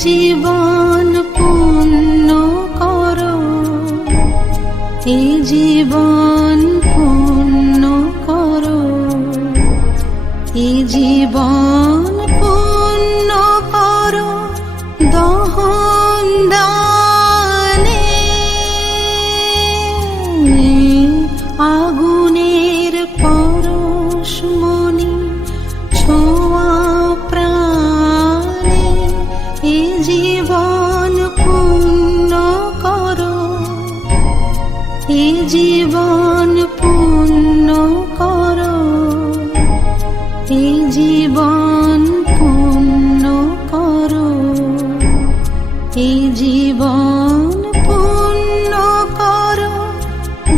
জীবন পূর্ণ করো, এই জীবন পূর্ণ করো, এই জীবন পূর্ণ করো দহন দানে। আগুনের পরশমণি ছোঁয়া প্রাণে, এই জীবন পূর্ণ করো, এই জীবন পূর্ণ করো, এই জীবন পূর্ণ করো, এই জীবন পূর্ণ করো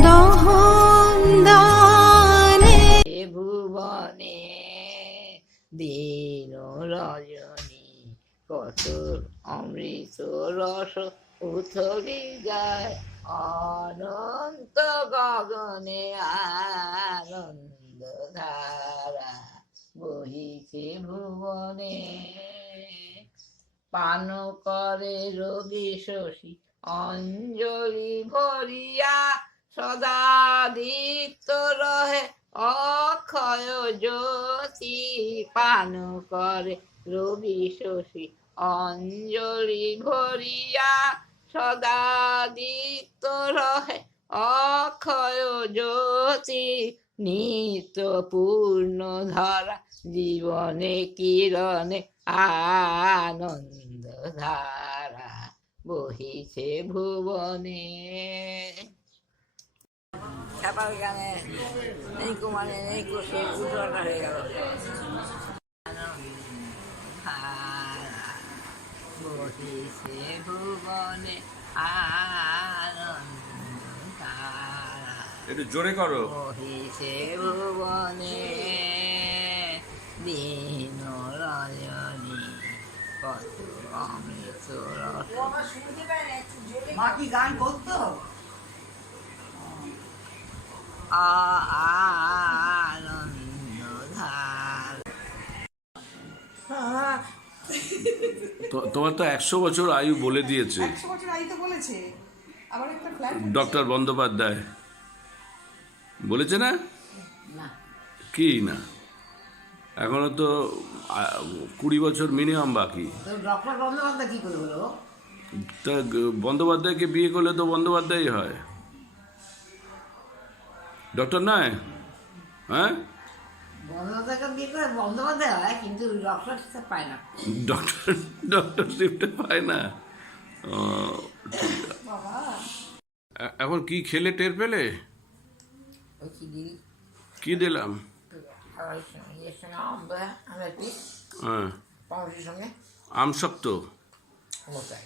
দহন দানে। ভুবনে দিন রজনী কত অমৃত রস উথলি যায়, অনন্ত গগনে আনন্দ ধারা বহিছে ভুবনে। পান করে রবি শশী অঞ্জলি ভরিয়া, সদা দীপ্ত রহে অক্ষয় জ্যোতি। পান করে রবি শশী অঞ্জলি ভরিয়া, সদা দীপ্ত রহে অক্ষয় জ্যোতি। নিত্য পূর্ণ ধারা জীবনে কিরণে আনন্দ ধারা বহিছে ভুবনে। ছাপার গানে এই কুমারে এই কোষে উজ্জ্বলটা হয়ে গেল। বহিছে ভুবনে আনন্দ ধারা, একটু জোরে করো। বহিছে ভুবনে দিন রজনী কত অমৃত রস। মা কি গান করতো? আনন্দ ধার। তোমার তো 100 বছর আয়ু বলে দিয়েছে 100 বছর আয়ু তো বলেছে। আবার একটা ফ্ল্যাট ডক্টর বন্দ্যোপাধ্যায় বলেছে না? না, কি না, এখনো তো 20 বছর মিনিমাম বাকি। ডক্টর বন্দ্যোপাধ্যায় কি করে বলো? তা বন্দ্যোপাধ্যায়কে বিয়ে করলে তো বন্দ্যোপাধ্যায়ই হয়, ডক্টর নয়? হ্যাঁ, বন্দ্যোপাধ্যায়কে বিয়ে করে বন্দ্যোপাধ্যায় হয়, কিন্তু ডক্টর পায় না। ডক্টরশিপটা পায় না। ও, ঠিক আছে। এখন কি খেলে টের পেলে? ওই কি দিই কি দিলাম? ইয়ের সঙ্গে আমরা পিস হ্যাঁ, পাউরুটির সঙ্গে আমসক্ত, ওটাই।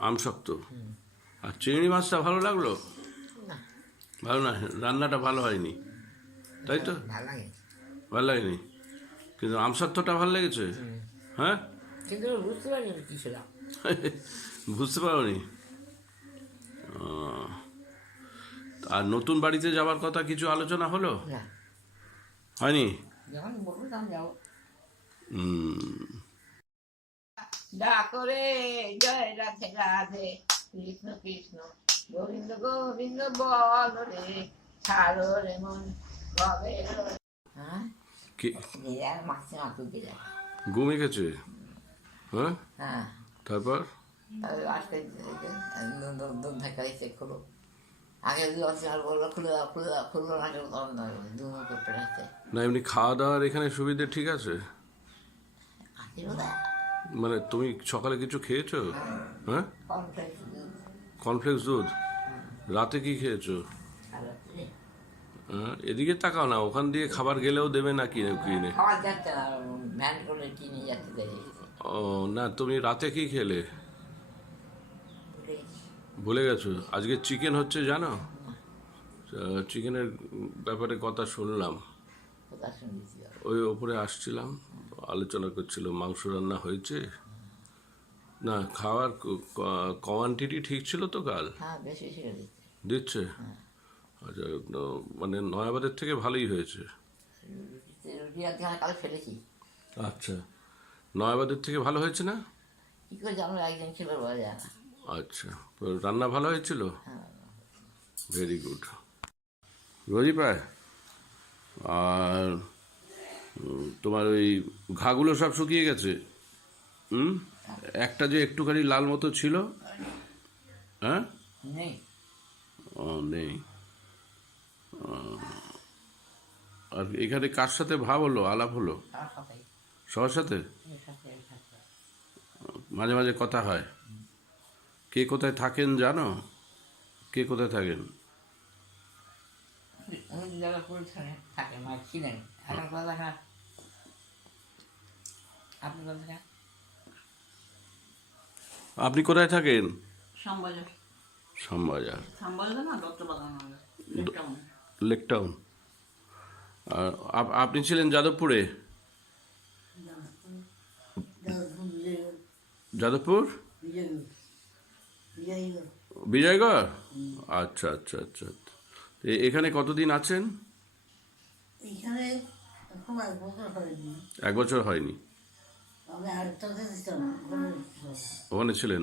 আমসক্ত। আর চিংড়ি মাছটা ভালো লাগলো? না, ভালো না, রান্নাটা ভালো হয়নি, তাই তো? ভালো লাগে, ভালো লাগেনি, কিন্তু আমসত্ত্বটা ভালো লেগেছে। হ্যাঁ, কিন্তু বুঝতে পারিনি কি ছিল। বুঝতে পারোনি? আর নতুন বাড়িতে যাওয়ার কথা কিছু আলোচনা হলো? না, হয়নি? যখন বলবো তখন যাবো। হুম। ডাকরে জয় রাধে রাধে, কৃষ্ণ কৃষ্ণ গোবিন্দ গোবিন্দ বল রে, ছাড়ো রে মন ভবে। হ্যাঁ, কি আর মাসে মাথু দিয়ে যায়। ঘুমিয়ে গেছে? হ্যাঁ, হ্যাঁ, তারপর তাহলে আসতে দুধ ধাক্কা দিচ্ছে, খুলো। আগে দু আর বললো খুলে দাও খুলে দাও, খুললো না কেউ তখন দু করতে আসছে। না, এমনি খাওয়া দাওয়ার এখানে সুবিধে ঠিক আছে? আছে বোধহয় মানে তুমি সকালে কিছু খেয়েছো? হ্যাঁ, কনফ্লেক্স দুধ। কর্নফ্লেক্স দুধ। রাতে কি খেয়েছো? আর রাত্রে হ্যাঁ, এদিকে তাকাও না, ওখান দিয়ে খাবার গেলেও দেবে না কিনে কিনে। খাওয়া যাচ্ছে না, ভ্যান করে কিনে যাচ্ছে তাই এসেছে। ও না, তুমি রাতে কি খেলে ভুলে গেছো? আজকে চিকেন হচ্ছে জানো? চিকেনের ব্যাপারে কথা শুনলাম, কোথা শুনেছি? ওই ওপরে আসছিলাম, আলোচনা করছিল মাংস রান্না হয়েছে না। খাওয়ার কোয়ান্টিটি ঠিক ছিল তো কাল? হ্যাঁ, বেশি বেশি করে দিচ্ছে। দিচ্ছে? আচ্ছা, মানে নয়াবাদের থেকে ভালোই হয়েছে। রুটি আর কাল ফেলেছি। আচ্ছা, নয়াবাদের থেকে ভালো হয়েছে না? কি করে জানবো একদিন ছিল বলা যায় না। আচ্ছা, তো রান্না ভালো হয়েছিল? হ্যাঁ। Very good. রোজই পায়। আর তোমার ওই ঘাগুলো সব শুকিয়ে গেছে? হুম, একটা যে একটুখানি লাল মতো ছিল, হ্যাঁ? নেই। ও নেই। আর এখানে কার সাথে ভাব হলো, আলাপ হলো? তার সাথে সবার সাথে এর সাথে এর সাথে মাঝে মাঝে কথা হয়। কে কোথায় থাকেন জানো? কে কোথায় থাকেন? উনি দু জায়গা করে থাকে মা ছিলেন, এখন কথা দেখা। আপনি কথা দেখা আপনি কোথায় থাকেন? শ্যামবাজার। শ্যামবাজার, শ্যামবাজার না দত্তবাগান লেক টাউন। আর আপনি ছিলেন যাদবপুরে? যাদবপুর, বিজয়গড়। আচ্ছা আচ্ছা আচ্ছা। এখানে কতদিন আছেন? এখানে এখন 1 বছর হয়নি। 1 বছর হয়নি। আমি আরেকটাতে দিতাম ওখানে ছিলেন?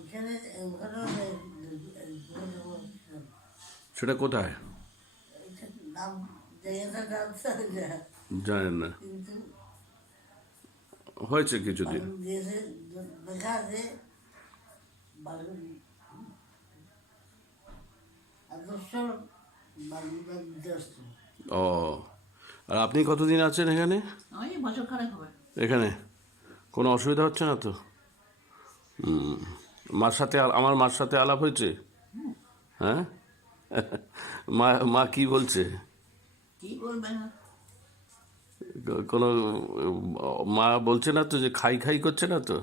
এখানে ওখানেও সেটা কোথায় নাম জায়গাটার নাম জানি না, জানেন না? কিন্তু হয়েছে কিছুদিন। দেশে দেখা আছে আদর্শ বাংলাদেশ। ও, আর আপনি কতদিন আছেন এখানে? ওই বছর খানেক হবে। এখানে কোনো অসুবিধা হচ্ছে না তো? মার সাথে আমার মার সাথে আলাপ হয়েছে? হ্যাঁ। মা মা কি বলছে? কি বলবে না, কোনো মা বলছে না তো যে খাই খাই করছে না তো?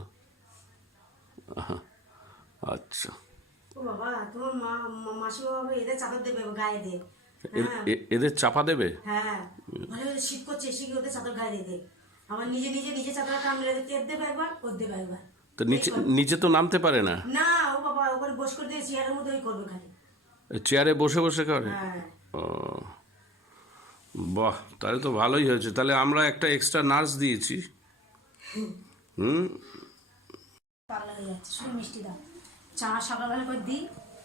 আচ্ছা। ও বাবা, তোমার মাসিমা বাবা এদের চাদর দেবে গায়ে দিয়ে। এদের চাপা দেবে? হ্যাঁ, মানে শীত করছে, এসে কি ওদের চাদর গায়ে দিয়ে দে। আমার নিজে নিজে চাদর টানলে তেল দেবে একবার, ওর দেবে একবার। তো নিচে তো নামতে পারে না? না, ও বাবা ওখানে বস করে দিয়ে চেয়ারের মধ্যে ওই করবে খালি। চেয়ারে বসে বসে করে? হ্যাঁ। ও বাহ, তাহলে তো ভালোই হয়েছে। তাহলে আমরা একটা এক্সট্রা নার্স দিয়েছি। পাগলা হয়ে যাচ্ছে, শুধু মিষ্টি দাও। চা সকালবেলা করে দিই,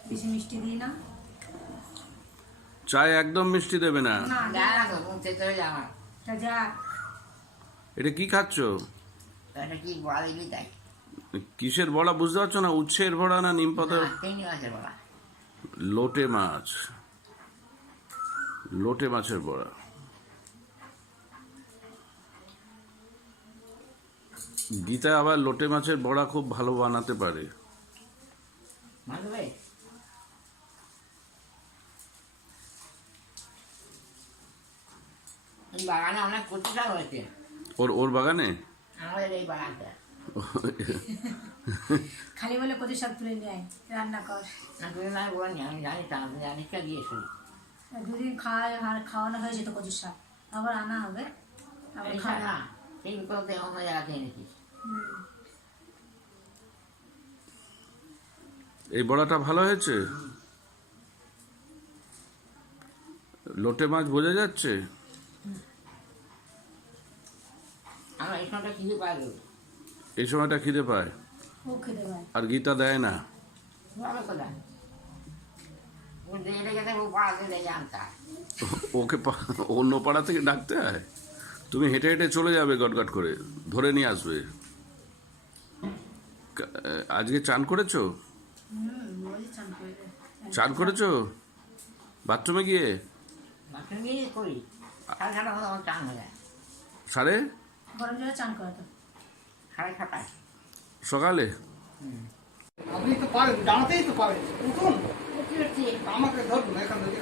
বেশি মিষ্টি দিই না। চায় একদম মিষ্টি দেবে না? না, যায় না তো, মুখ চেতে হয়ে যায় আমার। তা যা। এটা কি খাচ্ছ? এটা কি বড়া দিবি তাই? কিসের বড়া বুঝতে পারছো না? উচ্ছের বড়া না নিম পাতার? চিংড়ি মাছের বড়া। লোটে মাছ, লোটে মাছের বড়া। গীতা আবার লোটে মাছের বড়া খুব ভালো বানাতে পারে। মানবে? এই বাগানে অনেক কচু শাক হয়েছে। ওর বাগানে? আমাদের এই বাগানটা। খালি বলে কত শাক তুলে নিয়ে আয়, রান্না কর। না তুমি না বলেনি, আমি জানি তো, আমি জানিসটা গিয়েছি। দুদিন খাওয়ানো হয়েছে তো কচুর শাক, আবার আনা হবে। আবার এই শাক না, সেই বিকল্পে অন্য জায়গাতে এনেছিস। এই বড়াটা ভালো হয়েছে? লোটে মাছ বোঝা যাচ্ছে? আমরা এই সময়টা খিদে পাই। এই সময়টা খিদে পায়। ও খেতে পায়। আর গীতা দেয় না? ভালো কোথায় ও দিয়ে গেছে, ও পাড়াতে লেগে আনতা। ওকে অন্য পাড়া থেকে ডাকতে হয়? তুমি হেঁটে হেঁটে চলে যাবে গটগট করে, ধরে নিয়ে আসবে। আজকে চান করেছো? রোজই চান করে দেয়। চান করেছো বাথরুমে গিয়ে? বাথরুম গিয়ে করি, 6:30 মতো আমার চান হয়ে যায়। সাড়ে গরম জলে চান করে তো। 6:30 সকালে? আপনি তো পারেন, জানাতেই তো পারেন। উঠুন, কি হচ্ছে? আমাকে ধরুন, এখান ধরুন,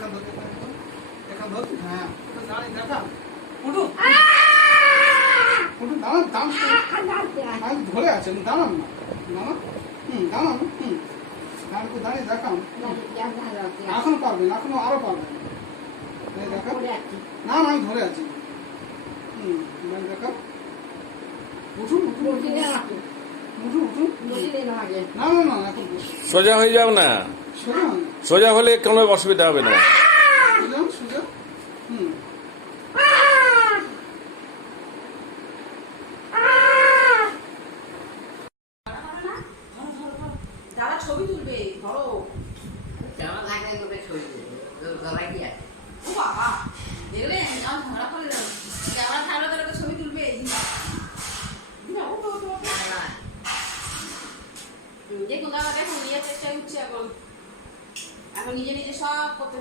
এখান ধরুন। হ্যাঁ, দাঁড়িয়ে দেখা। উঠুন, উঠুন, দাঁড়ান, আমি ধরে আছি, দাঁড়ান না, দাঁড়ান, দাঁড়ান, দাঁড়িয়ে দাঁড়িয়ে দেখান। এখনো পারবেন, এখনো আরো পারবেন। দেখা না, আমি ধরে আছি। দেখা। উঠুন, উঠুন, উঠুন, উঠুন। না না না, এখন সোজা হয়ে যাও না, সোজা হলে কোনো অসুবিধা হবে না। সোজা সোজা।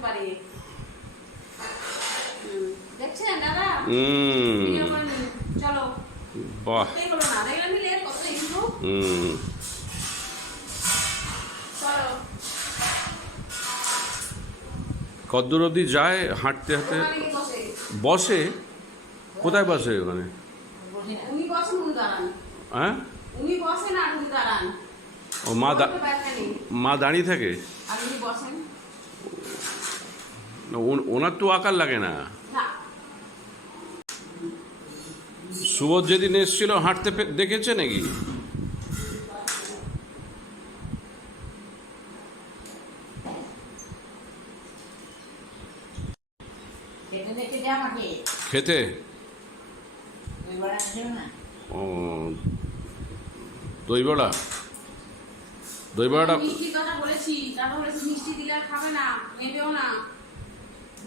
পারে। দেখছেন দাদা? হুম, ভিডিও করে নিন। চলো। বাহ, এই হলো না, দেখলেন নিলে কত একটু? হুম, চলো। কতদূর অবধি যায় হাঁটতে হাঁটতে? ওখানে গিয়ে বসে। বসে? কোথায় বসে ওখানে? উনি বসেন, উনি দাঁড়ান। হ্যাঁ, উনি বসেন আর উনি দাঁড়ান। ও মা ওর তো ব্যথা নেই। মা দাঁড়িয়ে থাকে? আর উনি বসেন। না, ওনার তো আকার লাগে না। না, সুবোধ যেদিন এসেছিল হাঁটতে দেখেছে নাকি? খেতে দেখে দে আমাকে। খেতে? এবার আসবে না। ও, দই বড়া? দই বড়াটা মিষ্টির কথা বলেছি, তারপর বলেছি মিষ্টি দিলে আর খাবে না, নেবেও না।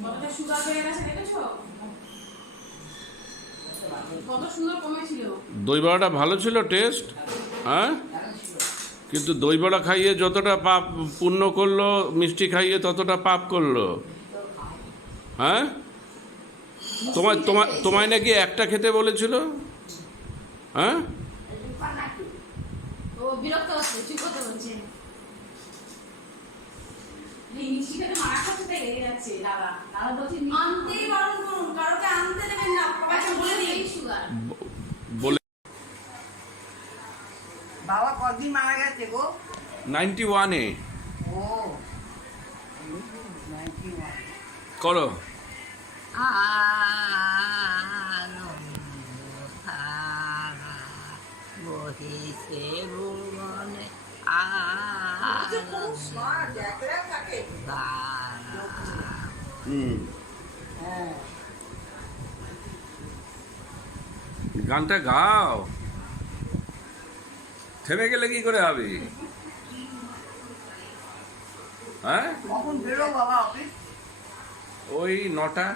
কতটা সুগার বেড়ে গেছে দেখেছো? কত সুন্দর কমেছিল। দই বড়াটা ভালো ছিল টেস্ট, হ্যাঁ? কিন্তু দই বড়া খাইয়ে যতটা পাপ পুণ্য করলো, মিষ্টি খাইয়ে ততটা পাপ করলো, হ্যাঁ? তোমায় নাকি একটা খেতে বলেছিল, হ্যাঁ? ও বিরক্ত হচ্ছে, চুপ করতে বলছে। এই মিষ্টি খেতে মারা খাচ্ছে তাই রেগে যাচ্ছে দাদা। দাদা বলছে আনতেই বারণ করুন, কারোকে আনতে দেবেন না, বাবাকে বলে দিই সুগার। বলে বাবা কদিন মারা গেছে গো? 91-এ। ও করো। বহিছে ভুবনে হুম, গানটা গাও, থেমে গেলে কি করে হবে, হ্যাঁ? কখন বেরো বাবা অফিস? ওই 9টা।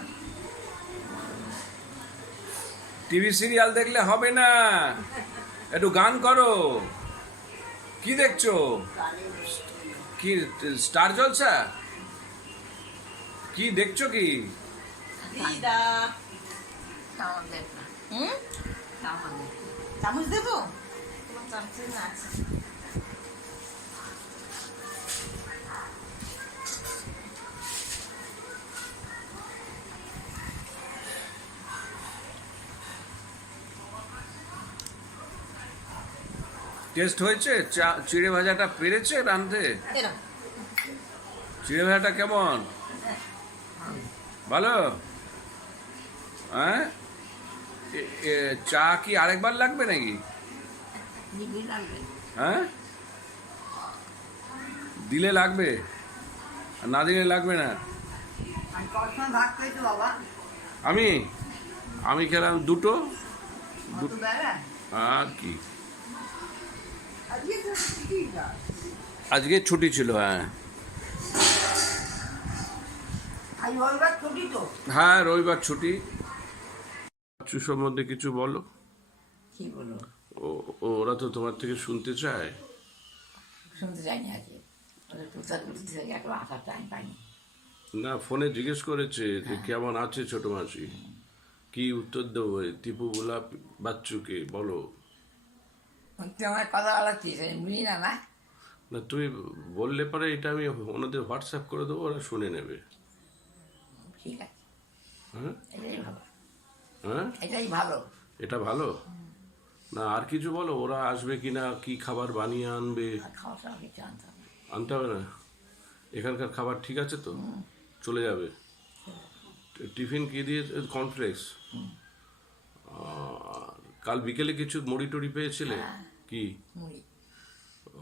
টিভি সিরিয়াল দেখলে হবে না, একটু গান করো। কি দেখছো? কি স্টার জলসা? কি দেখছো কি? দিদা চামচ দেবো? তোমার চামচ না আছে। টেস্ট হয়েছে? চিড়ে ভাজাটা পেরেছে রাঁধতে? এরকম চিড়ে ভাজাটা কেমন? ভালো? হ্যাঁ, চা কি আরেকবার লাগবে নাকি? হ্যাঁ, দিলে লাগবে, আর না দিলে লাগবে না। আমি কখনো ভাগ পেয়েছো বাবা? আমি খেলাম দুটো। অত বেলা আর কি, আজকে তো ছুটি না। আজকে ছুটি ছিল, হ্যাঁ। আজ রবিবার ছুটি তো। হ্যাঁ, রবিবার ছুটি। বাচ্চু সম্বন্ধে কিছু বলো। কি বলো? ওরা তো তোমার থেকে শুনতে চায়। শুনতে চাইনি আজকে, ওদের প্রচার করতে থেকে এখন আসার টাইম পাইনি। না, ফোনে জিজ্ঞেস করেছে যে কেমন আছে ছোট মাসি, কি উত্তর দেবো? টিপু বলা বাচ্চুকে বলো। তুই আমার কথা বলাচ্ছিস, বুঝি না না? না, তুমি বললে পরে এটা আমি ওনাদের হোয়াটসঅ্যাপ করে দেবো, ওরা শুনে নেবে। ঠিক আছে, হ্যাঁ, এটাই ভালো, হ্যাঁ, এটাই ভালো। এটা ভালো না? আর কিছু বলো, ওরা আসবে কিনা, কি খাবার বানিয়ে আনবে? আর খাওয়া দাওয়া কিছু আনতে হবে না। আনতে হবে না? এখানকার খাবার ঠিক আছে তো? চলে যাবে? টিফিন কি দিয়ে? কর্নফ্লেক্স? কাল বিকেলে কিছু মুড়ি টুড়ি পেয়েছিলে? কি? মুড়ি।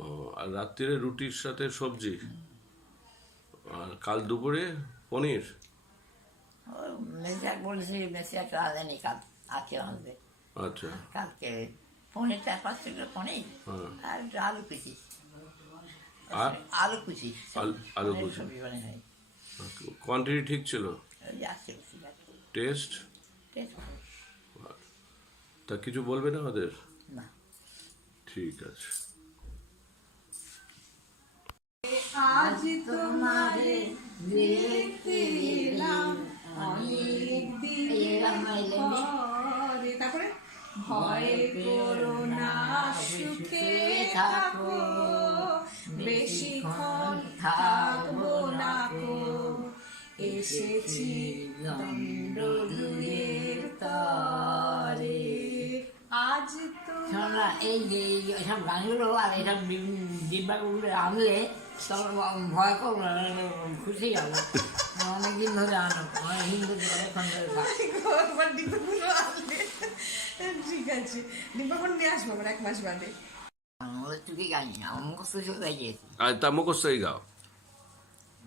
ও, আর রাত্রিরে রুটির সাথে সবজি? আর কাল দুপুরে পনির? মেসিয়াক বলেছি, মেসিয়াক রাঁধেনি কাল, আজকে রাঁধবে। আচ্ছা, কালকে পনির 4-5 কিলো পনির হ্যাঁ। আর আলু কুচি। আর আলু কুচি, আলু কুচি। সবজি বানিয়ে হয়। কোয়ান্টিটি ঠিক ছিল? ওই যে আসছে কুচি, টেস্ট? টেস্ট ভালো। তা কিছু বলবে না ওদের? না, ঠিক আছে। আজ তোমারে দেখতে এলাম অনেক দিন পরে। তারপরে ভয় করো না সুখে থাকো বেশিক্ষণ থাকবো না কো এসেছি দণ্ডদুয়ের তরে আজ তো শোনা এই যে এইসব গানগুলো আর এইসব ডিব্বাগুলো আনলে তখন ভয় করবো না, খুশি যাবো। অনেকদিন ধরে আনো, অনেক হিন্দু অনেকক্ষণ ধরে খাই। একবার ডিব্বাগুলো আনলে ঠিক আছে, ডিব্বাগুলো নিয়ে আসবো আবার 1 মাস বাদে। আমাদের টুকি গাইনি, আমার মুখস্থ চলে গিয়েছি। আর তা মুখস্থই গাও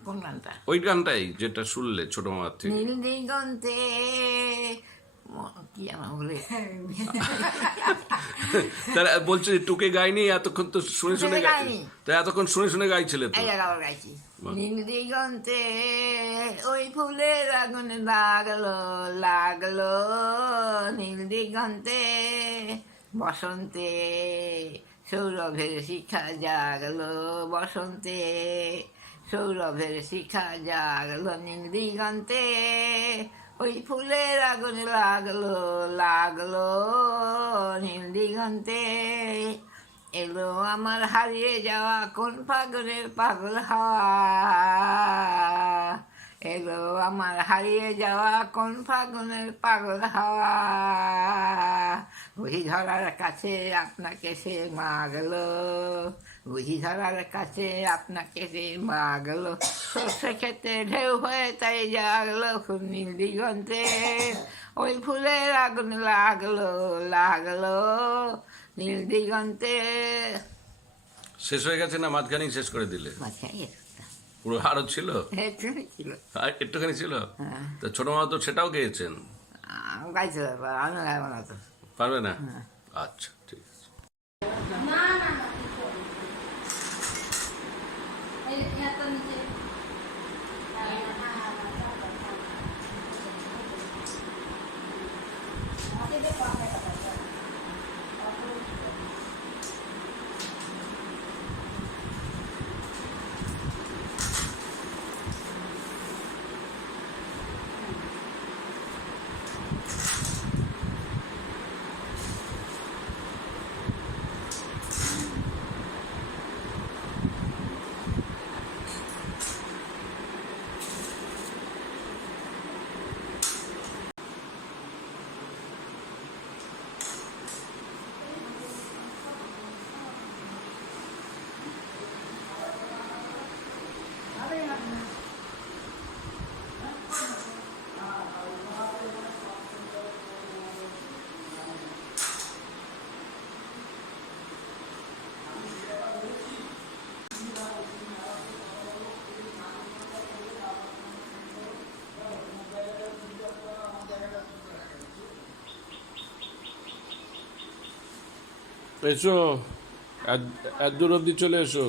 কোন গানটা? ওই গানটাই যেটা শুনলে ছোট মামার থেকে। নীল দিগন্তে কি আমার বলে তারা বলছে টুকে গাইনি, এতক্ষণ তো শুনে শুনে টুকে গাইনি। তা এতক্ষণ শুনে শুনে গাইছিলে তো। এই জায়গা গাইছি। বাহ। নীল দিগন্তে ওই ফুলের আগুন লাগলো লাগলো নীল দিগন্তে বসন্তে সৌরভের শিখা জাগলো বসন্তে সৌরভের শিখা জাগলো নীল দিগন্তে ওই ফুলের আগুন লাগলো লাগলো নীল দিগন্তে এলো আমার হারিয়ে যাওয়া কোন পাগলের পাগল হাওয়া এলো আমার হারিয়ে যাওয়া কোন ফাগুনের পাগল হাওয়া বুঝি ধরার কাছে আপনাকে সে মাগলো বুঝি ধরার কাছে আপনাকে সে মাগলো সর্ষে খেতে ঢেউ হয়ে তাই জাগলো খুব নীল দিগন্তে ওই ফুলের আগুন লাগলো লাগলো নীল দিগন্তে। শেষ হয়ে গেছে না মাঝখানেই শেষ করে দিলে? মাঝখানে পুরো আরো ছিল? একটুখানি ছিল। আর একটুখানি ছিল? হ্যাঁ। তো ছোট মামা তো সেটাও গেয়েছেন, গাইতে পারবো, আমি গাইব না তো। পারবে না? হ্যাঁ। আচ্ছা ঠিক আছে। এসো, এত দূর অব্দি চলে এসো।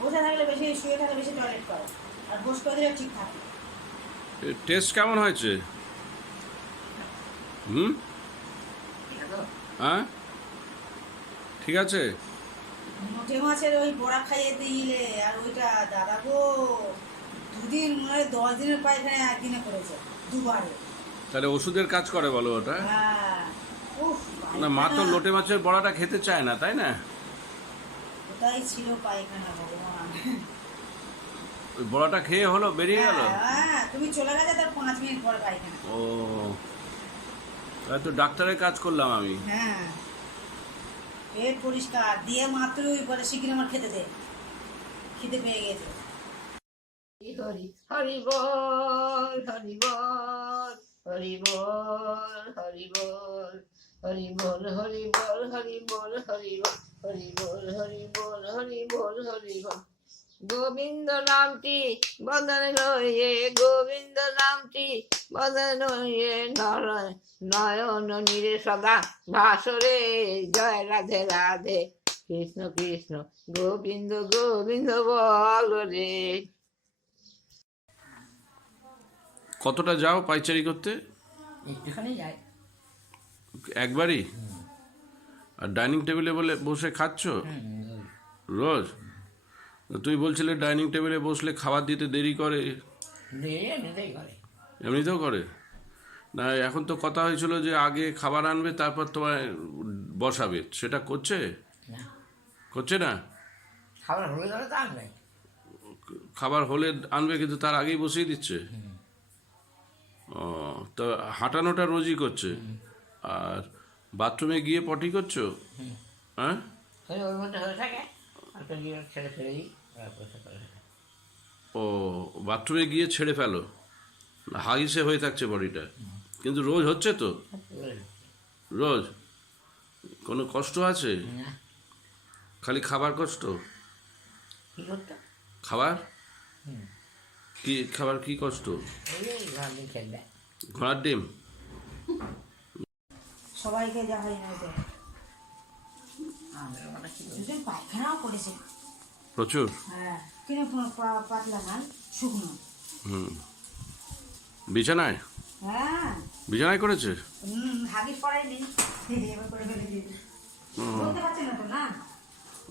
বসে থাকলে বেশি, শুয়ে থাকলে বেশি টয়লেট করে, আর বস করে দিলে ঠিক থাকে। টেস্ট কেমন হয়েছে? হুম, হ্যাঁ ঠিক আছে। মোটে মাছের ওই বড়া খাইয়ে দিলে, আর ওইটা দাদা গো 2 দিন মনে হয় 10 দিনের পায়খানা একদিনে করেছে, 2 বারে। তাহলে ওষুধের কাজ করে বলো ওটা? হ্যাঁ, উফ, না, মা তো লোটে মাছের বড়াটা খেতে চায় না, তাই না? ওটাই ছিল পায়খানা, ভগবান। ওই বড়াটা খেয়ে হলো, বেরিয়ে গেল? হ্যাঁ, তুমি চলে গেছে তার 5 মিনিট পরে পায়খানা। ও, তাহলে তো ডাক্তারের কাজ করলাম আমি। হ্যাঁ, পেট পরিষ্কার দিয়ে মাত্রই বলে শিগগির আমার খেতে দে, খিদে পেয়ে গেছে। হরি হরি বল হরি বল হরি বল হরি বল হরি বল হরি বল হরি বল হরি বল হরি বল হরি বল হরি বল হরি বল। গোবিন্দ নামটি বদন লয়ে গোবিন্দ নামটি বদন লয়ে নয়ন নীরে সদা ভাসরে জয় রাধে রাধে কৃষ্ণ কৃষ্ণ গোবিন্দ গোবিন্দ বল রে। কতটা যাও পাইচারি করতে? একটুখানি যাই। একবারই? আর ডাইনিং টেবিলে বলে বসে খাচ্ছ রোজ? তুই বলছিলে ডাইনিং টেবিলে বসলে খাবার দিতে দেরি করে। এমনিতেই করে। এমনিতেও করে না? এখন তো কথা হয়েছিল যে আগে খাবার আনবে তারপর তোমায় বসাবে, সেটা করছে? না, করছে না? খাবার হলে ধরে তো আনবে। খাবার হলে আনবে কিন্তু তার আগেই বসিয়ে দিচ্ছে। ও, তো হাঁটানোটা রোজই করছে। আর বাথরুমে গিয়ে পটি করছো? হ্যাঁ, ওর মধ্যে হয়ে থাকে, অল্প গিয়ে ছেড়ে ফেলে দিই, ও বাথরুমে গিয়ে ছেড়ে ফেলো, হাগিসে হয়ে থাকছে বডিটা। কিন্তু রোজ হচ্ছে তো? রোজ? কোনো কষ্ট আছে? খালি খাবার কষ্ট? কি করতো? খাবার কি খাবার, কি কষ্ট? ঘোড়ার ডিম? সবাইকে যা হয় না তো। দুদিন পায়খানাও করেছে। প্রচুর? হ্যাঁ, কিনে পাতলা না, শুকনো। বিছানায়? হ্যাঁ, বিছানায় করেছে? হাগিস পড়াইনি, এবার করে ফেলে দিয়েছি। বলতে পারছি না তো না।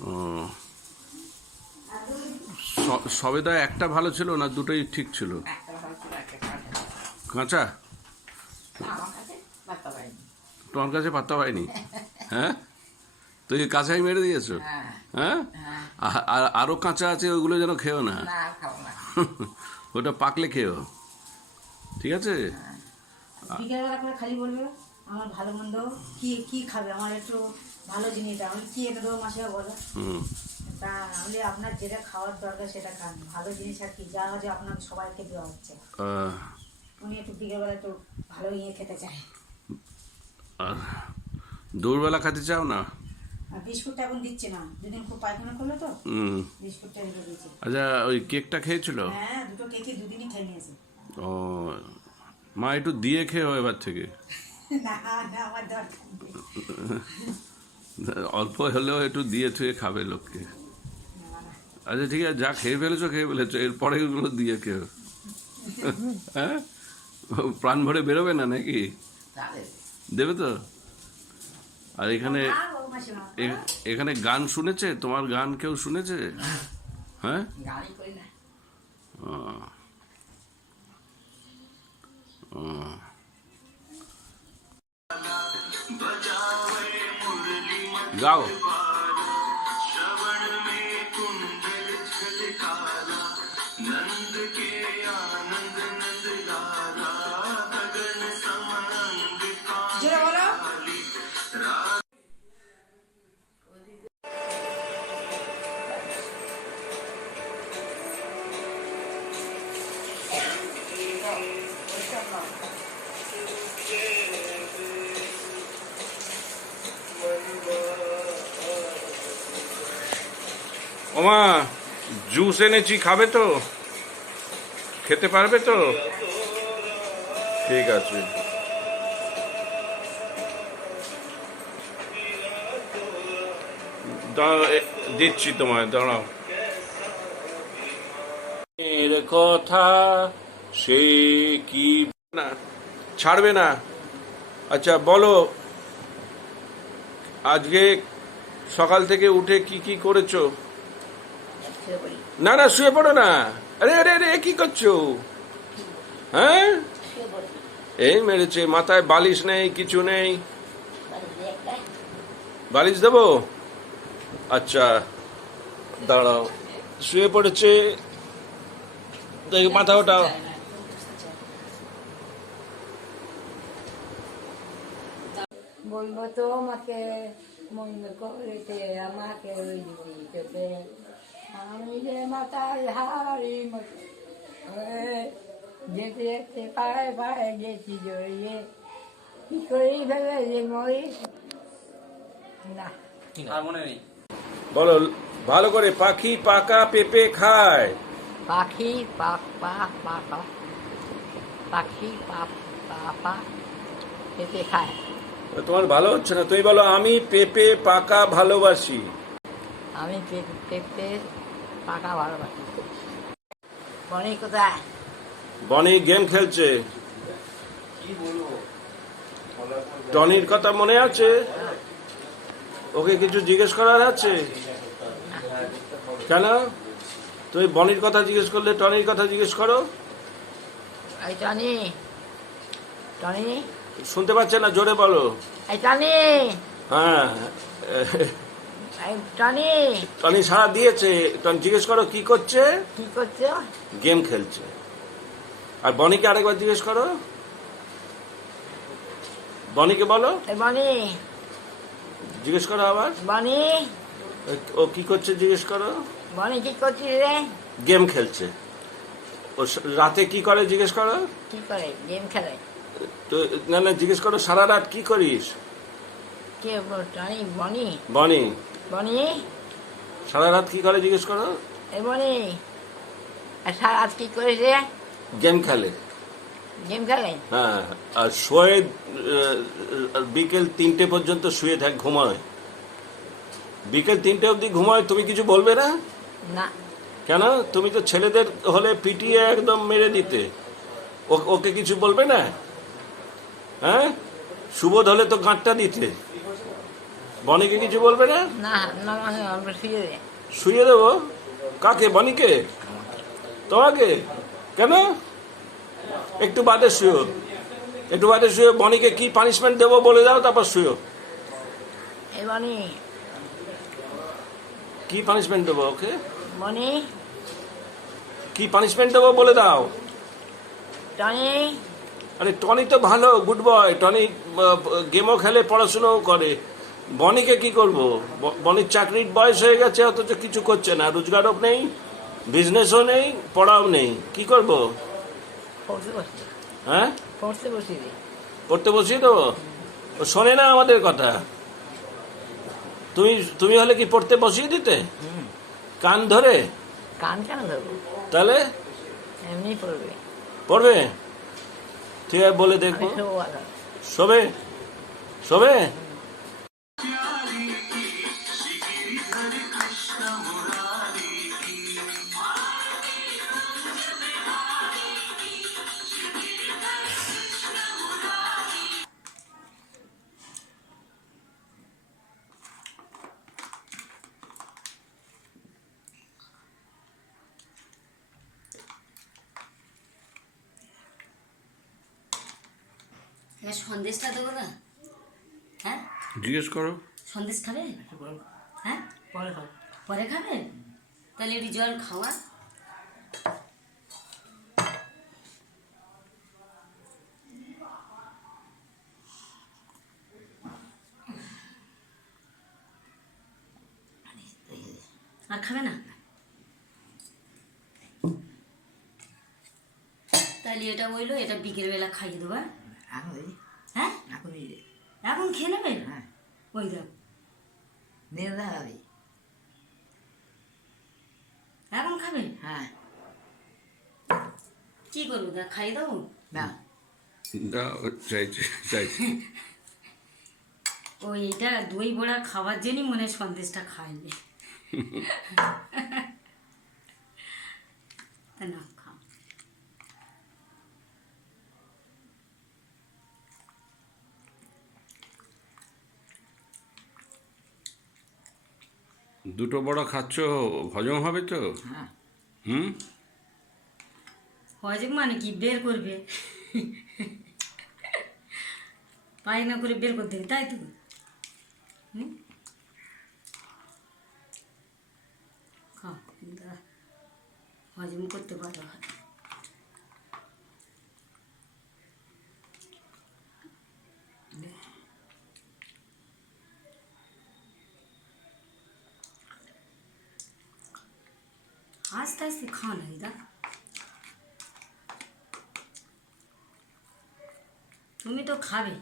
ও, সবেদা একটা ভালো ছিল না দুটোই ঠিক ছিল? কাঁচা? তোমার কাছে পাত্তা পাইনি? হ্যাঁ, তুই কাঁচাই মেরে দিয়েছো? হ্যাঁ, আর আরো কাঁচা আছে, ওগুলো যেন খেও না। ওটা পাকলে খেও, ঠিক আছে? বিকেলবেলা করে খালি বলবে আমার ভালো মন্দ কি কি খাবে, আমার একটু ভালো জিনিস দাও। আমি কি এটা দেবো মাসে বলো? তা নাহলে আপনার যেটা খাওয়ার দরকার সেটা খান, ভালো জিনিস আর কি, যা হচ্ছে আপনাকে সবাইকে দেওয়া হচ্ছে। উনি একটু বিকেলবেলা একটু ভালো ইয়ে খেতে চায়। দুপুরবেলা খেতে চাও না? আর বিস্কুটটা এখন দিচ্ছে না, দুদিন খুব পায়খানা করলো তো, বিস্কুটটা রেখে দিয়েছে। আচ্ছা, ওই কেকটা খেয়েছিল? হ্যাঁ, দুটো কেকই দুদিনই খেয়ে নিয়েছে। ও, মা একটু দিয়ে খেয়েও এবার থেকে। না না, আমার দরকার নেই। অল্প হলেও একটু দিয়ে থুয়ে খাবে লোককে। আচ্ছা ঠিক আছে, যা খেয়ে ফেলেছো এরপরে ওগুলো দিয়ে খেও। হ্যাঁ, প্রাণ ভরে বেরোবে না নাকি? দেবে তো? আর এখানে এখানে গান শুনেছে? তোমার গান কেউ শুনেছে? হ্যাঁ, গাও। জোরে বলো। ওমা, জুস এনেছি, খাবে তো? খেতে পারবে তো? ঠিক আছে। দিচ্ছি তোমায়, দাঁড়াও। এর কথা সে কি না ছাড়বে না। আচ্ছা বলো, আজকে সকাল থেকে উঠে কি কি করেছো? না না, শুয়ে পড়ো না। আরে আরে আরে, কি করছো? হ্যাঁ, এই মেরেছে, মাথায় বালিশ নেই, কিছু নেই। বালিশ দেবো? আচ্ছা দাঁড়াও, শুয়ে পড়েছে, মাথা ওঠাও। বলবো তোমাকে মন্দ করেছে আমাকে ওই দিকে, আমি যে মাথায় হারি যেতে যেতে পায়ে পায়ে গেছি জড়িয়ে, কি করি ভেবে যে মরি না। বলো ভালো করে। পাখি পাকা পেঁপে খায়। পাখি পাক পাক পাকা, পাখি পাক পাপা পেঁপে খায়। তোমার ভালো হচ্ছে না, তুমি বলো আমি পেঁপে পাকা ভালোবাসি। আমি পেঁপে পাকা ভালোবাসি। বনি কোথায়? বনি গেম খেলছে। টনির কথা মনে আছে? ওকে কিছু জিজ্ঞেস করার আছে? কেন? তুমি বনির কথা জিজ্ঞেস করলে টনির কথা জিজ্ঞেস করো। এই টনি, টনি, শুনতে পাচ্ছে না, জোরে বলো। এই টনি, হ্যাঁ, এই টনি, টনি সাড়া দিয়েছে। টনি জিজ্ঞেস করো কি করছে। কি করছো? গেম খেলছে। আর বনিকে আরেকবার জিজ্ঞেস করো। বনিকে বলো, এই বনি, জিজ্ঞেস করো আবার। বনি, ও কি করছে জিজ্ঞেস করো। বনি কি করছিস রে? গেম খেলছে। ও রাতে কি করে জিজ্ঞেস করো। কি করে? গেম খেলে। তো না না, জিজ্ঞেস করো সারা রাত কি করিস। কে টনি? বনি, বনি বনি, সারা রাত কি করে জিজ্ঞেস করো। এই বনি, সারা রাত কি করিস রে? গেম খেলে। গেম খেলে। হ্যাঁ, আর শোয়ে বিকেল 3টে পর্যন্ত শুয়ে থাক, ঘুমায়। বিকেল 3টে অবধি ঘুমায়। তুমি কিছু বলবে না না, কেন? তুমি তো ছেলেদের হলে পিটিয়ে একদম মেরে দিতে। ওকে কিছু বলবে না? হ্যাঁ, সুবোধ হলে তো গাঁটটা দিতে। বনিকে কিছু বলবে না? না, না, আমরা শুয়ে দে। শুয়ে দেবো? কাকে? বনিকে? তোমাকে? কেন? একটু বাদে শুয়ো, একটু বাদে শুয়ে বনিকে কি পানিশমেন্ট দেবো বলে দাও, তারপর শুয়ো। এই বনি, কি পানিশমেন্ট দেবো ওকে? বনি, কি পানিশমেন্ট দেবো বলে দাও। টনি, আরে টনি তো ভালো, গুড বয়। টনি গেমও খেলে, পড়াশোনাও করে। বনিকে কি করবো? বনির চাকরির বয়স হয়ে গেছে, অথচ কিছু করছে না। রোজগারও নেই, বিজনেসও নেই, পড়াও নেই। কি করবো? পড়তে বসি, হ্যাঁ, পড়তে বসি দে। পড়তে বসিয়ে দেবো? ও শোনে না আমাদের কথা। তুমি তুমি হলে কি পড়তে বসিয়ে দিতে কান ধরে? কান কেন ধরবো? তাহলে এমনি পড়বে। পড়বে? ঠিক আছে, বলে দেখবো। আমি শোবো ভালো। শোবে? শোবে? সন্দেশটা দেবো না? হ্যাঁ, জিজ্ঞেস করো। সন্দেশ খাবে? হ্যাঁ, পরে খাবো। পরে খাবে? তাহলে একটু জল খাওয়া। আর খাবে না? তাহলে এটা বললো, এটা বিকেলবেলা খাইয়ে দেবো। এখন দিদি, হ্যাঁ, এখন দিদি। এখন খেয়ে নেবে? হ্যাঁ, ওই দেখ, নিয়ে দাঁড়াবি। এখন খাবে? হ্যাঁ, কি করবো? দেখ, খাইয়ে দেবো? না, চাইছি চাইছি। ওই এটা দই বড়া খাওয়ার জন্যই মনে হয় সন্দেশটা খাইনি। তা না, খাও। দুটো বড় খাচ্ছ, হজম হবে তো? হ্যাঁ, হুম, হজম মানে কি? বের করবে, পায়না করে বের করতে হবে, তাই তো? হুম, খাও, হজম করতে পারো। আস্তে আস্তে খাও না দিদা, তুমি তো খাবে।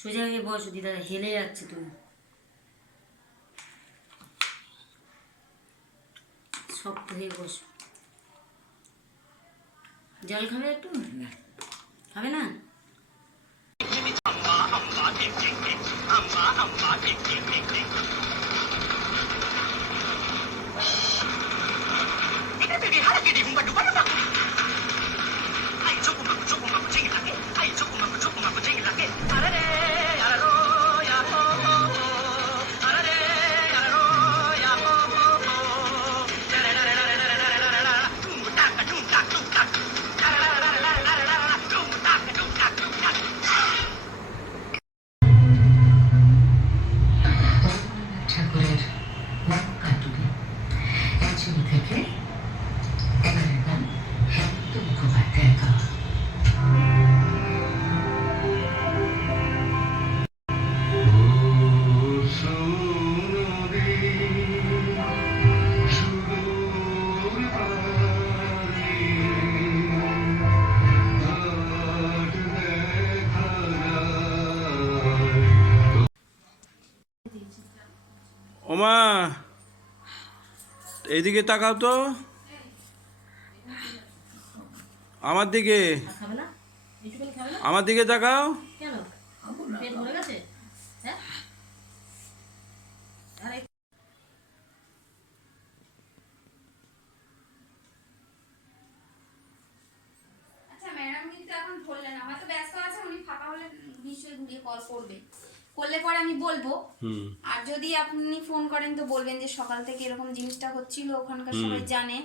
সোজা হয়ে বসো, দিদা হেলে যাচ্ছে তুমি। শক্ত হয়ে বসো। জল খাবে একটু? খাবে না? ঠাকুরের কাটুরি এই ছবি থেকে এবারের গান হেমন্ত মুখোপাধ্যায়ের গাওয়া। ওমা, এইদিকে তাকাও তো, আমার দিকে, খাবে না? একটুখানি খাবে না? আমার দিকে তাকাও। কেন? পেট ভরে গেছে? হ্যাঁ? আরে আচ্ছা ম্যাডাম কিন্তু এখন ধরলেন না, হয়তো ব্যস্ত আছে, উনি ফাঁকা হলে নিশ্চয়ই ঘুরিয়ে কল করবে, করলে পরে আমি বলবো। আর যদি আপনি ফোন করেন তো বলবেন যে সকাল থেকে এরকম জিনিসটা হচ্ছিল, ওখানকার সবাই জানে,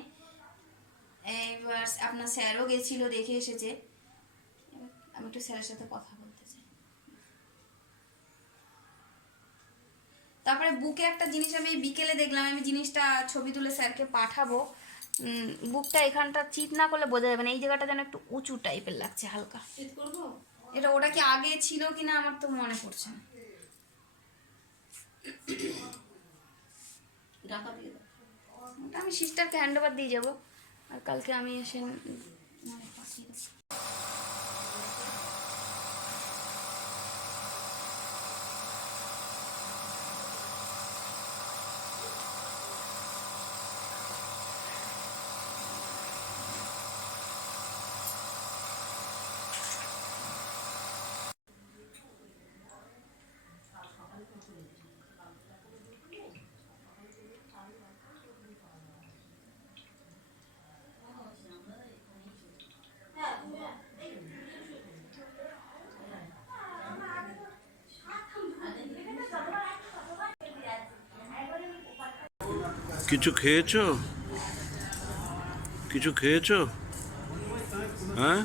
এবার আপনার স্যারও গেছিল, দেখে এসেছে। আমি একটু স্যারের সাথে কথা বলতে চাই। তারপরে বুকে একটা জিনিস আমি বিকেলে দেখলাম, আমি জিনিসটা ছবি তুলে স্যারকে পাঠাবো। বুকটা এখানটা চিট না করলে বোঝা যাবে না, এই জায়গাটা যেন একটু উঁচু টাইপের লাগছে, হালকা চিট করবো। এটা ওটা কি আগে ছিল কিনা আমার তো মনে পড়ছে না। টাকা দিয়ে দাও। ওটা আমি সিস্টারকে হ্যান্ড ওভার দিয়ে যাবো, আর কালকে আমি এসে পাঠিয়ে দেবো। কিছু খেয়েছো? কিছু খেয়েছো? হ্যাঁ?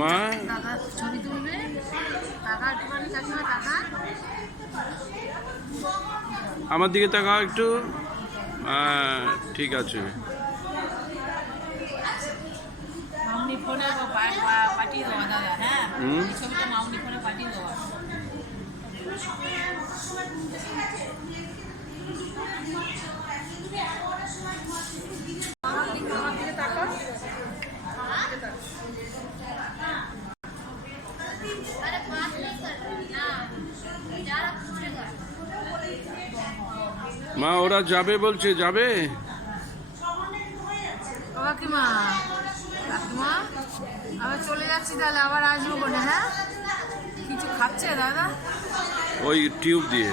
মা, ছবি তুলবে, টাকা একটুখানি কাকিমা, টাকা আমার দিকে তাকাও একটু। ঠিক আছে। মামনি ফোনে পাঠিয়ে দেওয়া দাদা। হ্যাঁ, এই ছবিটা মামনি ফোনে পাঠিয়ে দেওয়া। মা, ওরা যাবে বলছে, যাবে। কাকিমা, কাকিমা আবার চলে যাচ্ছি, তাহলে আবার আসবো বলে। হ্যাঁ, কিছু খাচ্ছে দাদা? ওই টিউব দিয়ে।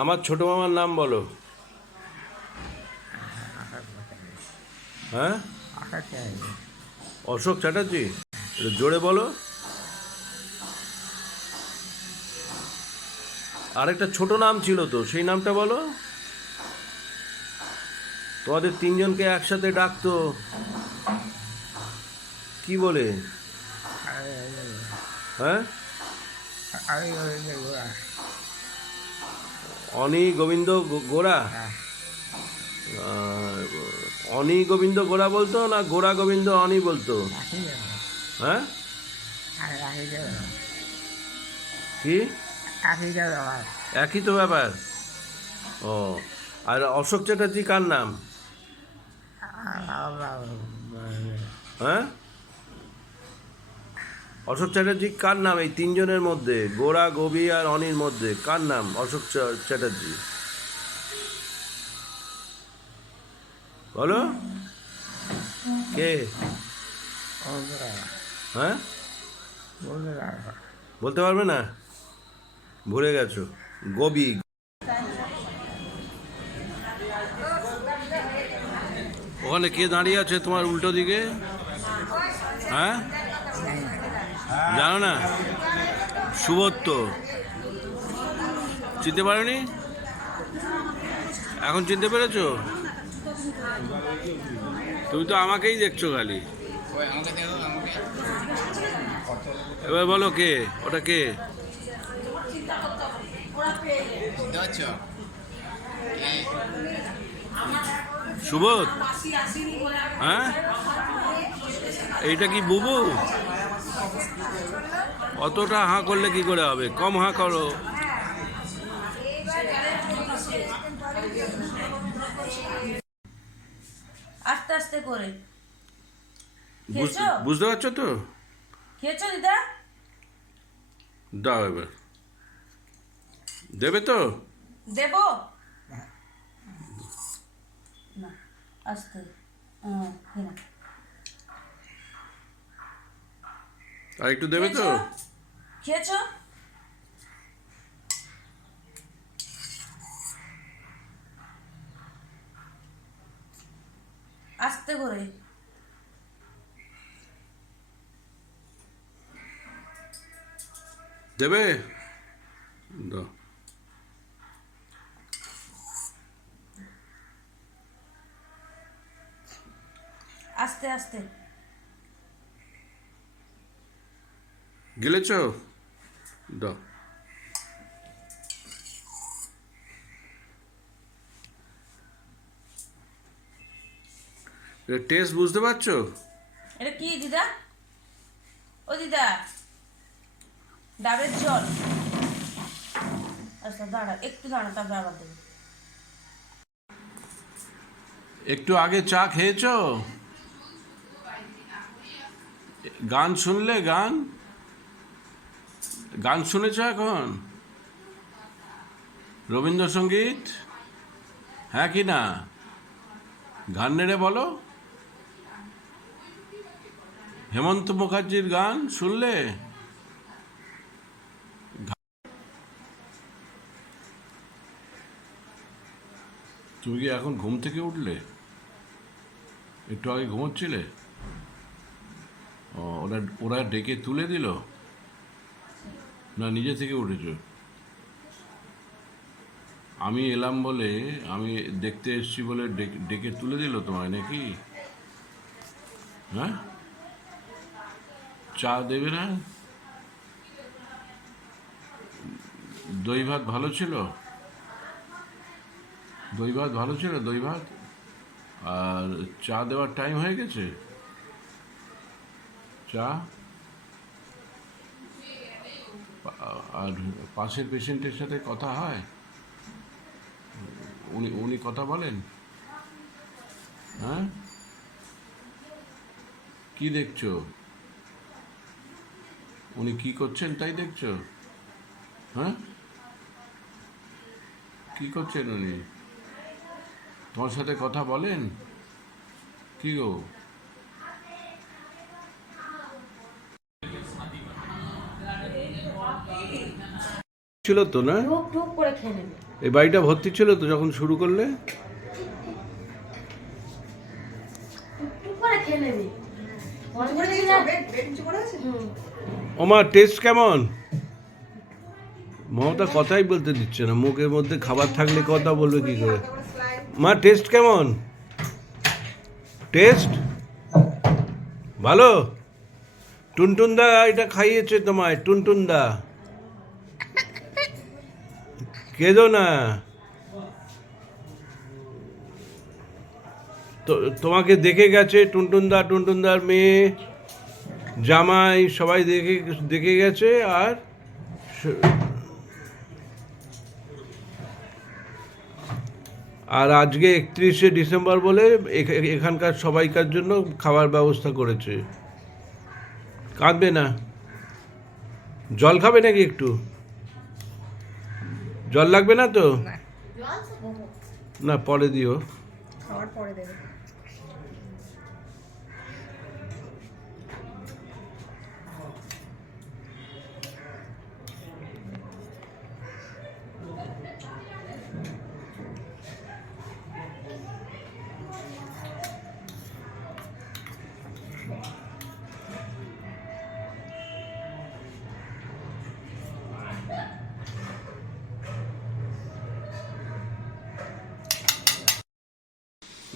আমার ছোট মামার নাম বলো। হ্যাঁ, অশোক চ্যাটার্জি। একটু জোরে বলো। আরেকটা ছোট নাম ছিল তো, সেই নামটা বলো। তোমাদের তিনজনকে একসাথে ডাকতো কি বলে? হ্যাঁ, অনি গোবিন্দ গোড়া। অনি গোবিন্দ গোড়া বলতো না গোড়া গোবিন্দ অনি বলতো? হ্যাঁ, কি একই তো ব্যাপার। ও, আর অশোক চ্যাটার্জি কার নাম? হ্যাঁ, অশোক চ্যাটার্জি কার নাম? এই তিনজনের মধ্যে, গোড়া গবি আর অনির মধ্যে কার নাম অশোক চ্যাটার্জি? বলো কে? হ্যাঁ, বলতে পারবে না, ভুলে গেছো। গবি। ওখানে কে দাঁড়িয়ে আছে তোমার উল্টো দিকে? হ্যাঁ, জানো না? সুবোধ। চিনতে পারোনি? এখন চিনতে পেরেছো? তুমি তো আমাকেই দেখছো খালি। এবার বলো কে ওটা? কে? সুবোধ। হ্যাঁ, এইটা কি বুবু? অতটা হাঁ করলে কি করে হবে? কম হাঁ করো। আস্তে আস্তে করে বুঝতে পারছো তো? খেয়েছো দিদা? দাও এবার। দেবে তো? দেব না, আস্তে। আর একটু দেবে তো? খেয়েছো? আস্তে করে। দেবে? দাও। আস্তে আস্তে। গিলেছ? দাও। টেস্ট বুঝতে পারছো? এটা কি দিদা? ও দিদা, ডাবের জল। আচ্ছা দাঁড়া, একটু দাঁড়া, তারপরে আবার দেবো। একটু আগে চা খেয়েছো? গান শুনলে? গান শুনেছ এখন? রবীন্দ্রসঙ্গীত? হ্যাঁ কি না? গান নেড়ে বলো। হেমন্ত মুখার্জির গান শুনলে? তুমি কি এখন ঘুম থেকে উঠলে? একটু আগে ঘুমোচ্ছিলে? ও, ওরা ওরা ডেকে তুলে দিল না নিজে থেকে উঠেছ? আমি এলাম বলে, আমি দেখতে এসেছি বলে ডেকে তুলে দিল তোমায় নাকি? হ্যাঁ, চা দেবে না? দই ভাত ভালো ছিল? দই ভাত ভালো ছিল? দই ভাত আর চা দেওয়ার টাইম হয়ে গেছে? চা আর পাশের পেশেন্টের সাথে কথা হয়? উনি উনি কথা বলেন? হ্যাঁ, কি দেখছো? উনি কি করছেন তাই দেখছো? হ্যাঁ, কি করছেন উনি? তোমার সাথে কথা বলেন? কি গো? ছিল তো না, টুক টুক করে খেয়ে নেবে। এই বাড়িটা ভর্তি ছিল তো যখন শুরু করলে? টুক করে খেয়ে নেবে। ওমা, টেস্ট কেমন? মমতা কথাই বলতে দিচ্ছে না, মুখের মধ্যে খাবার থাকলে কথা বলবে কি করে? মা, টেস্ট কেমন? টেস্ট ভালো? টুনটুনদা এটা খাইয়েছে তোমায়? টুনটুনদা, কেঁদো না। তো তোমাকে দেখে গেছে টুনটুনদা, টুনটুনদার মেয়ে, জামাই সবাই দেখে গেছে। আর আজকে 31শে ডিসেম্বর বলে এখানকার সবাইকার জন্য খাবার ব্যবস্থা করেছে। কাঁদবে না। জল খাবে নাকি একটু? জল লাগবে না তো? না, পরে দিও। খাওয়ার পরে দেবে।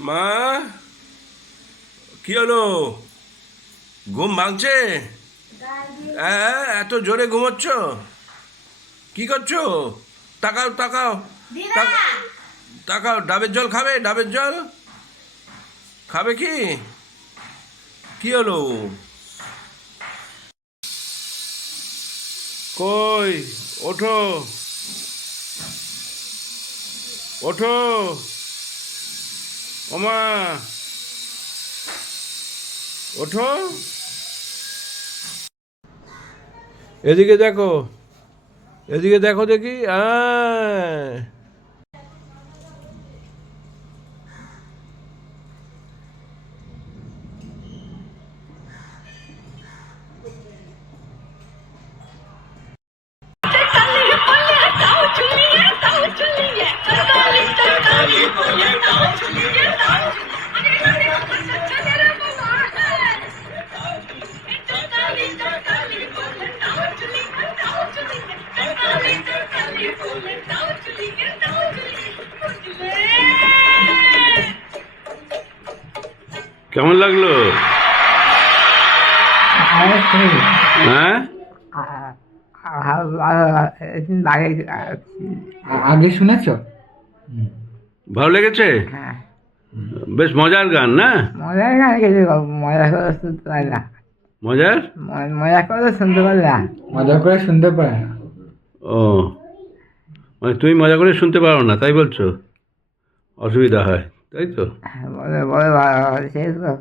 মা, কি হলো? ঘুম ভাঙছে? হ্যাঁ, এত জোরে ঘুমোচ্ছ? কি করছো? তাকাও তাকাও তাকাও। ডাবের জল খাবে? ডাবের জল খাবে কি? কি হলো? কই, ওঠো ওঠো। ওমা, ওঠো। এদিকে দেখো, এদিকে দেখো দেখি। কেমন লাগলো? হ্যাঁ, আগে শুনেছ? ভালো লেগেছে? হ্যাঁ, বেশ মজার গান না? মজার গান কিছু মজা করে শুনতে পারে না। মজার? মজা করে শুনতে পারে না। মজা করে শুনতে পারে না। ও, মানে তুমি মজা করে শুনতে পারো না তাই বলছো? অসুবিধা হয় তাই তো? বলে বলে ভালো ছেলে তো।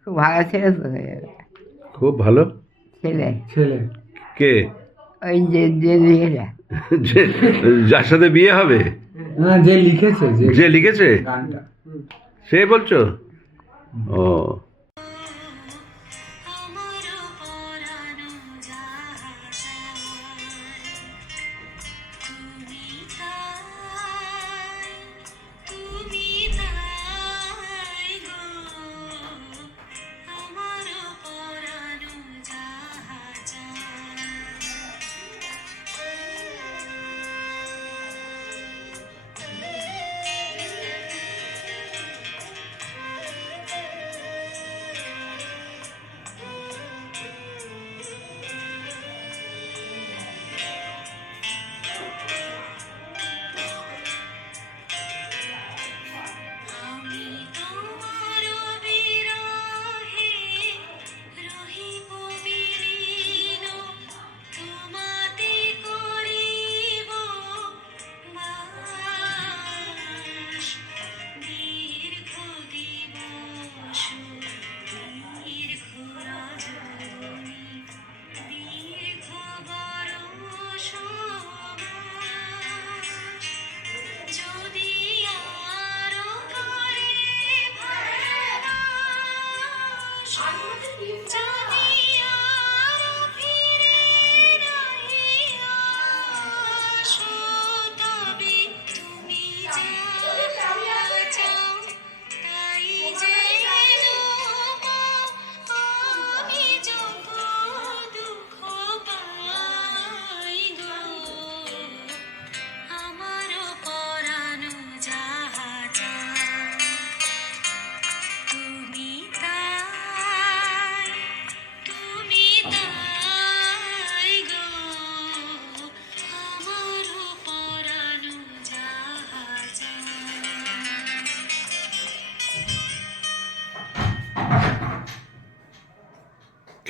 খুব ভালো ছেলে তো। খুব ভালো ছেলে। ছেলে কে? ওই যে লিখেছে, যার সাথে বিয়ে হবে? না, যে লিখেছে, যে লিখেছে গানটা সে বলছো? ও,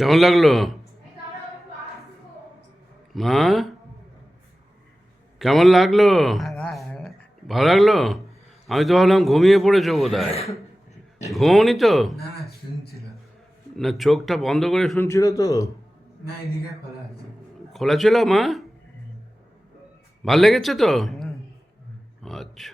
কেমন লাগলো মা? কেমন লাগলো? ভালো লাগলো? আমি তো ভাবলাম ঘুমিয়ে পড়েছো বোধ হয়। ঘুমোনি তো? না, চোখটা বন্ধ করে শুনছিল তো। খোলা ছিল মা? ভাল লেগেছে তো? আচ্ছা।